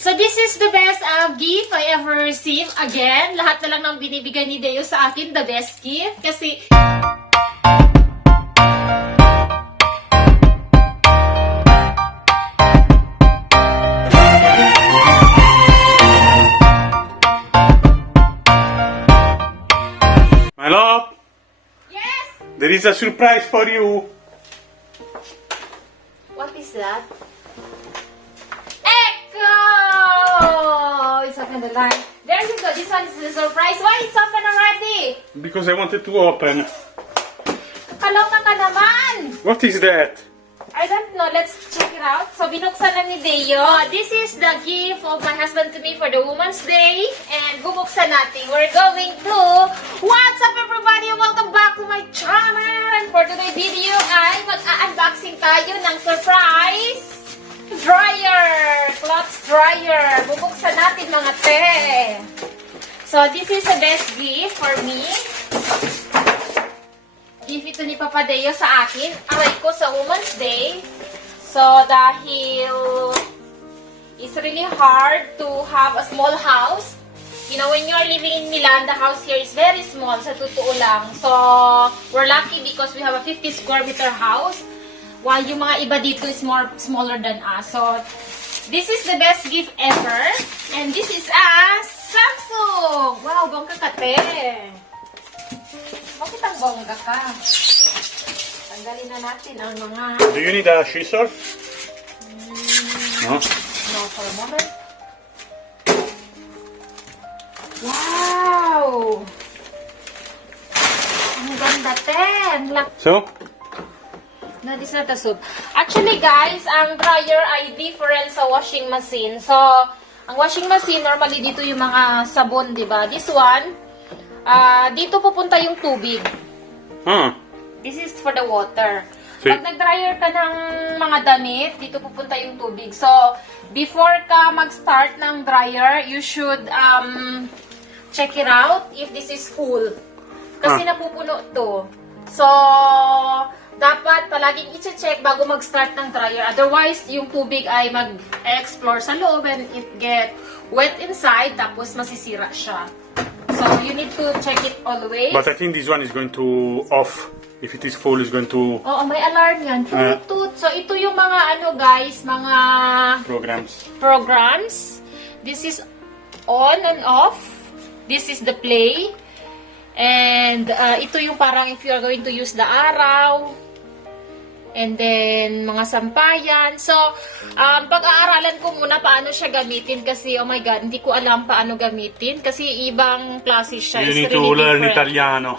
So this is the best gift I ever received. Again, lahat na lang ng binibigay ni Deo sa akin, the best gift. Kasi My love, yes! there is a surprise for you. What is that? Echo! It's open the line. There you go. This one is the surprise. Why it's open already? Because I wanted to open. Kaloka ka naman! What is that? I don't know. Let's check it out. So, binuksan na ni Deo. This is the gift of my husband to me for the Women's Day. And bubuksan natin. We're going to... What's up, everybody? Welcome back to my channel. And for today's video ay mag-unboxing tayo ng surprise dryer. Clothes dryer. Bubuksan natin, mga te. So, this is the best gift for me. Gift ito ni Papa Deo sa akin. Aray ko sa Women's Day. So, dahil it's really hard to have a small house. You know, when you're living in Milan, the house here is very small, sa totoo lang. So, we're lucky because we have a 50 square meter house. While yung mga iba dito is smaller than us. So, this is the best gift ever. And this is a Samsung! Wow, bongga ka, te. Bakit ang bongga ka? Tanggalin na natin ang mga... Do you need a scissors? No? No, for a moment. Wow! Ang ganda, ten! So? No, this is not a soup. Actually, guys, ang dryer ay different sa washing machine. So, ang washing machine, normally dito yung mga sabon, di ba? This one, dito pupunta yung tubig. Ah. This is for the water. See? Pag nag-dryer ka ng mga damit, dito pupunta yung tubig. So, before ka mag-start ng dryer, you should check it out if this is full. Kasi napupuno to. So, dapat palaging i-check bago mag-start ng dryer. Otherwise, yung tubig ay mag-explore sa loob and it get wet inside, tapos masisira siya. So, you need to check it always. But I think this one is going to off. If it is full, it's going to... Oo, may alarm yan. Toot. So, ito yung mga guys, mga programs. This is on and off. This is the play. And ito yung parang if you are going to use the araw. And then, mga sampayan. So, pag-aaralan ko muna paano siya gamitin kasi, oh my God, hindi ko alam paano gamitin kasi ibang klase siya. You need to learn Italiano.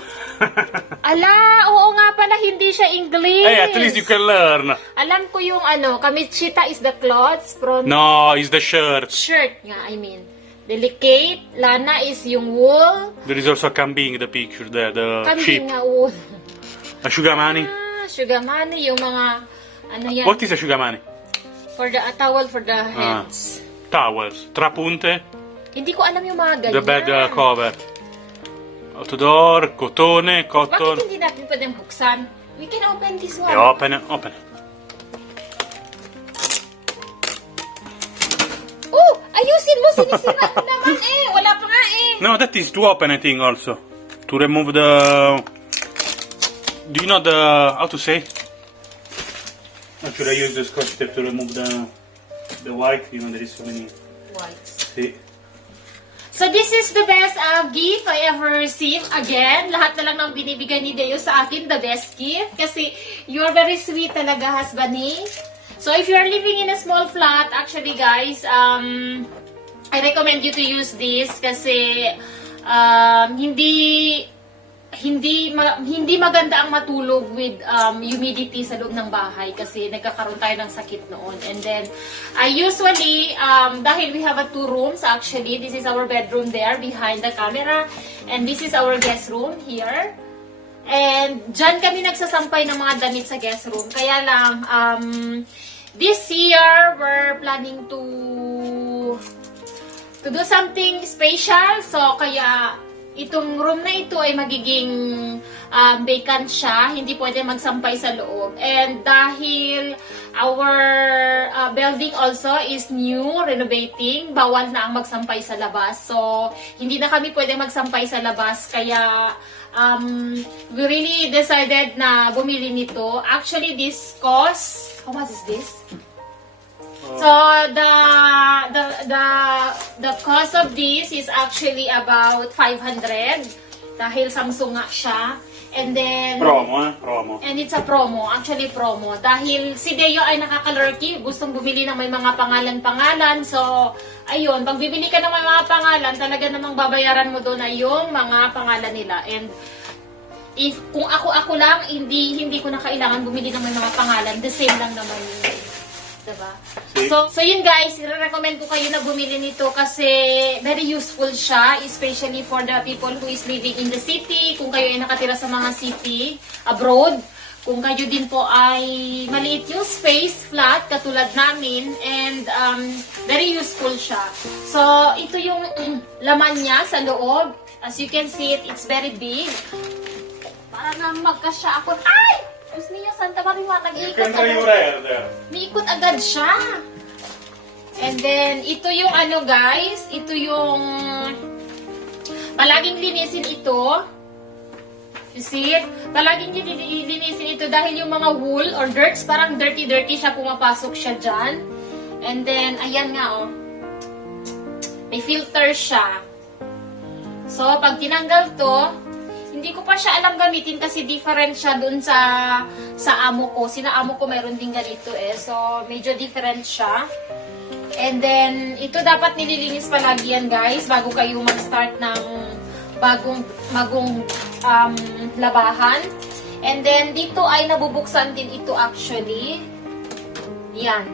Ala, oo nga pala, hindi siya English. Hey, at least you can learn. Alam ko yung kamitsita is the clothes. No, it's the shirt. Shirt nga, I mean. Delicate, lana is yung wool. There is also a kambing, the picture there, the Kambing sheep. nga wool. Asciugamani. Sugamani, yung mga, yan. What is asciugamani? For the towel for the heads. Towels. Trapunte. Hindi ko alam yung mga ganyan. The bed cover. Outdoor, cotone, cotton. Bakit hindi natin pwedeng buksan? We can open this one. Yeah, open it, open it. Oh! Ayusin mo! Sinisira ko naman eh! Wala pa nga eh! No, that is to open a thing also. To remove the... Do you know the... How to say? Or should I use the scotch tape to remove the white? You know, there is so many... Whites. See? So this is the best gift I ever received. Again, lahat na lang ng binibigay ni Deo sa akin, the best gift. Kasi you're very sweet talaga, husband. So if you're living in a small flat, actually guys, I recommend you to use this kasi hindi maganda ang matulog with humidity sa loob ng bahay kasi nagkakaroon tayo ng sakit noon. And then, usually, dahil we have a 2 rooms, actually, this is our bedroom there behind the camera. And this is our guest room here. And dyan kami nagsasampay ng mga damit sa guest room. Kaya lang, this year, we're planning to do something special. So, kaya itong room na ito ay magiging vacant siya. Hindi pwede magsampay sa loob. And dahil Our building also is new, renovating. Bawal na ang magsampay sa labas. So, hindi na kami pwede magsampay sa labas. Kaya, we really decided na bumili nito. Actually, this cost, how much is this? So, the cost of this is actually about 500. Dahil Samsung nga siya. And then, Promo. and it's a promo, actually promo. Dahil si Deo ay nakakalurky, gustong bumili ng may mga pangalan-pangalan. So, ayun, pag bibili ka ng may mga pangalan, talaga namang babayaran mo doon ay yung mga pangalan nila. And kung ako lang, hindi ko na kailangan bumili ng may mga pangalan. The same lang naman yun. Diba? So yun guys, i-recommend ko kayo na bumili nito kasi very useful siya, especially for the people who is living in the city, kung kayo ay nakatira sa mga city, abroad, kung kayo din po ay maliit yung space, flat, katulad namin, and very useful siya. So, ito yung laman niya sa loob. As you can see it, it's very big. Para na magkasya ako. Ay! Diyos niya, Santa Maria, You nag-iikot can try your agad. hair there. Niikot agad siya. And then, ito yung ano guys, ito yung palaging linisin ito. You see it? Palaging linisin ito dahil yung mga wool or dirts, parang dirty-dirty siya, pumapasok siya dyan. And then, ayan nga oh. May filter siya. So, pag tinanggal to, hindi ko pa siya alam gamitin kasi different siya dun sa amo ko. Sina amo ko mayroon din ganito eh. So, medyo different siya. And then, ito dapat nililinis palagi yan guys bago kayo mag-start ng bagong labahan. And then, dito ay nabubuksan din ito actually. Yan.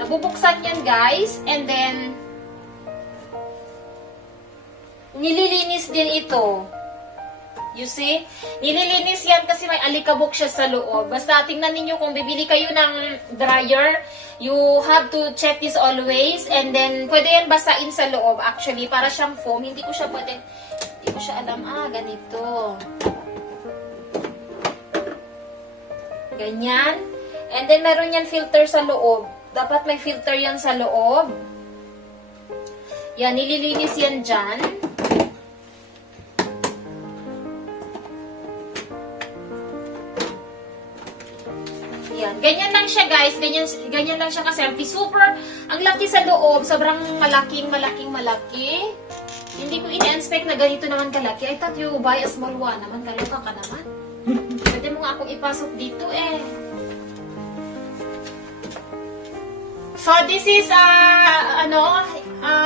Nabubuksan yan guys. And then, nililinis din ito. You see? Nililinis yan kasi may alikabok siya sa loob. Basta tingnan ninyo kung bibili kayo ng dryer, you have to check this always. And then, pwede yan basain sa loob. Actually, para siyang foam. Hindi ko siya alam. Ganito. Ganyan. And then, meron yan filter sa loob. Dapat may filter yan sa loob. Yan, nililinis yan dyan. Yan. Ganyan lang siya guys. Ganyan lang siya kasi super, ang laki sa loob. Sobrang malaki. Hindi ko ina-expect na ganito naman kalaki. I thought you buy a small one naman. Kaloka ka naman. Pwede mo nga akong ipasok dito eh. So this is,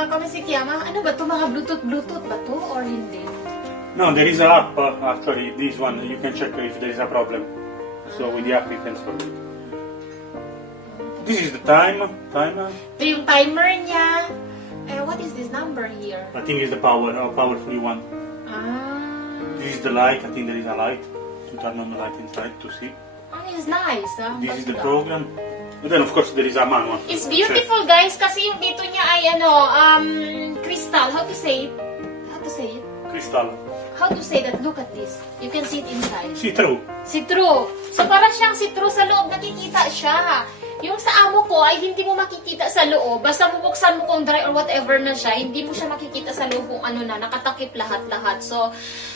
kami si Kiyama. Ano ba to? Mga Bluetooth ba to? Or hindi? No, there is an app actually. This one you can check if there is a problem. So with the app you can solve it. This is the timer. Ito yung timer niya. What is this number here? I think it's the power, powerful one. This is the light. I think there is a light to turn on the light inside to see. It's nice. This is the program. But then of course there is a manual. It's beautiful guys kasi yung dito niya ay crystal. How to say it? Crystal. How to say that? Look at this. You can see it inside. See through. See-through. So, para siyang see-through sa loob. Nakikita siya. Yung sa amo ko ay hindi mo makikita sa loob. Basta bubuksan mo kung dry or whatever na siya, hindi mo siya makikita sa loob kung ano na. Nakatakip lahat-lahat. So,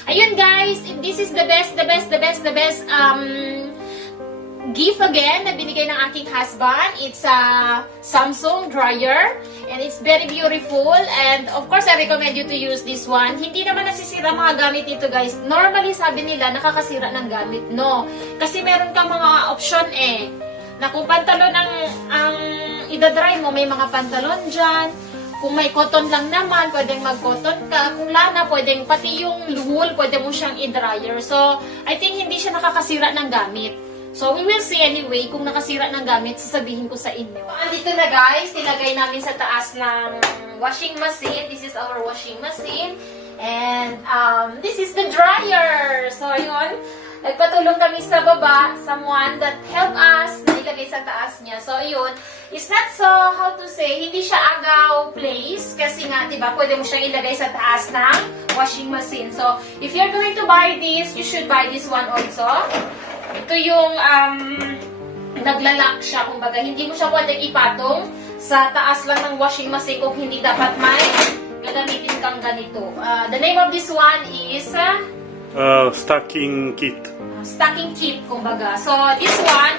ayun guys. This is the best gift again na binigay ng aking husband. It's a Samsung dryer. And it's very beautiful. And of course, I recommend you to use this one. Hindi naman nasisira mga gamit nito guys. Normally, sabi nila, nakakasira ng gamit. No. Kasi meron kang mga option eh. Na kung pantalon ang idadry mo, may mga pantalon dyan. Kung may cotton lang naman, pwedeng mag-cotton ka. Kung lana, pwedeng pati yung wool, pwede mo siyang i-dryer. So, I think hindi siya nakakasira ng gamit. So, we will see anyway kung nakasira ng gamit, sasabihin ko sa inyo. Andito na guys, nilagay namin sa taas ng washing machine. This is our washing machine. And this is the dryer. So, yun. Nagpatulong kami sa baba, someone that help us na ilagay sa taas niya. So, yun. It's not so, how to say, hindi siya agaw place. Kasi nga, diba, pwede mo siyang ilagay sa taas ng washing machine. So, if you're going to buy this, you should buy this one also. Ito yung naglalak siya, kumbaga. Hindi mo siya pwedeng ipatong sa taas lang ng washing machine kung hindi dapat may gagamitin kang ganito. The name of this one is Stacking kit. stocking kit, kumbaga. So, this one,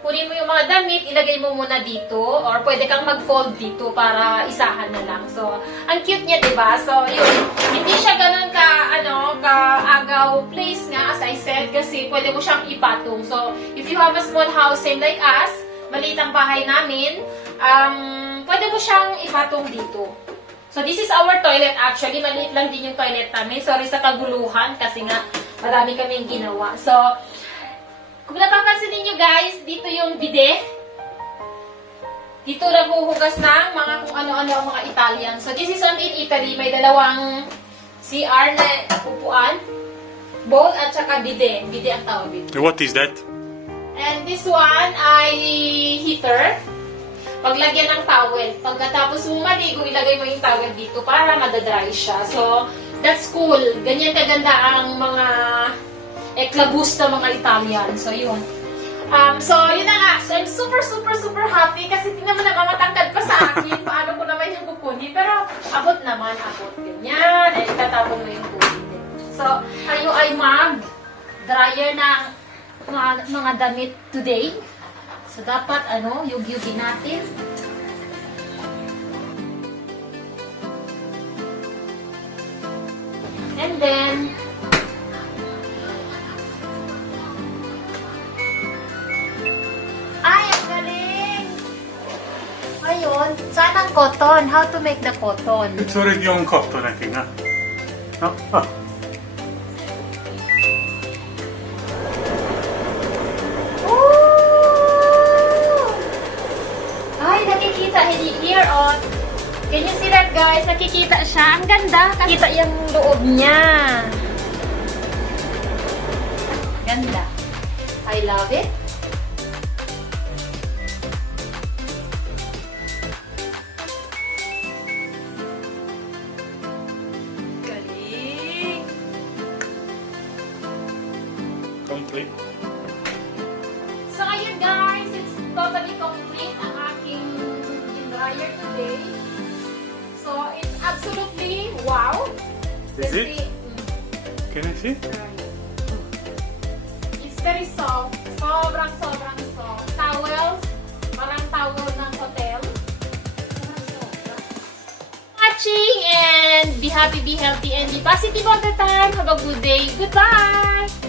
kunin mo yung mga damit, ilagay mo muna dito, or pwede kang mag-fold dito para isahan na lang. So, ang cute niya, diba? So, yun. Hindi siya ganun kaagaw place nga, as I said, kasi pwede mo siyang ipatong. So, if you have a small house, same like us, maliit ang bahay namin, pwede mo siyang ipatong dito. So, this is our toilet actually. Maliit lang din yung toilet namin. Sorry sa kaguluhan kasi nga marami kaming ginawa. So, kung napapansin niyo guys, dito yung bidet. Dito naghuhugas ng mga kung ano-ano ang mga Italian. So, this is on in Italy. May dalawang CR na upuan, bowl at saka bidet. Bidet ang tawag dito. What is that? And this one ay heater. Paglagyan ng towel. Pagkatapos mo maligo, ilagay mo yung towel dito para madadry siya. So, that's cool. Ganyan kaganda ang mga eklabus na mga Italian. So, yun. So, yun na nga. So, I'm super, super, super happy kasi tingnan mo naman matangkad pa sa akin. Paano ko naman yung kukunin. Pero, abot naman. Abot. Ganyan. Ay, tatapon mo yung kukunin. So, tayo ay mag-dryer ng mga damit today. So, dapat, yug-yugin natin. And then, ay, ang galing! Ngayon, saan ang cotton? How to make the cotton? It's already on cotton, I think, huh? No? Ah. Ay, nakikita here on. Can you see that, guys? Nakikita siya. Ang ganda. Nakikita yung loob niya. Ganda. I love it. Galing. Complete. So, ayun guys, it's totally complete ang aking dryer today. So, it's absolutely wow. Is Kasi, it? Can I see? it's very soft. Sobrang soft. Towels, parang towel ng hotel. Watching and be happy, be healthy, and be positive all the time. Have a good day. Goodbye!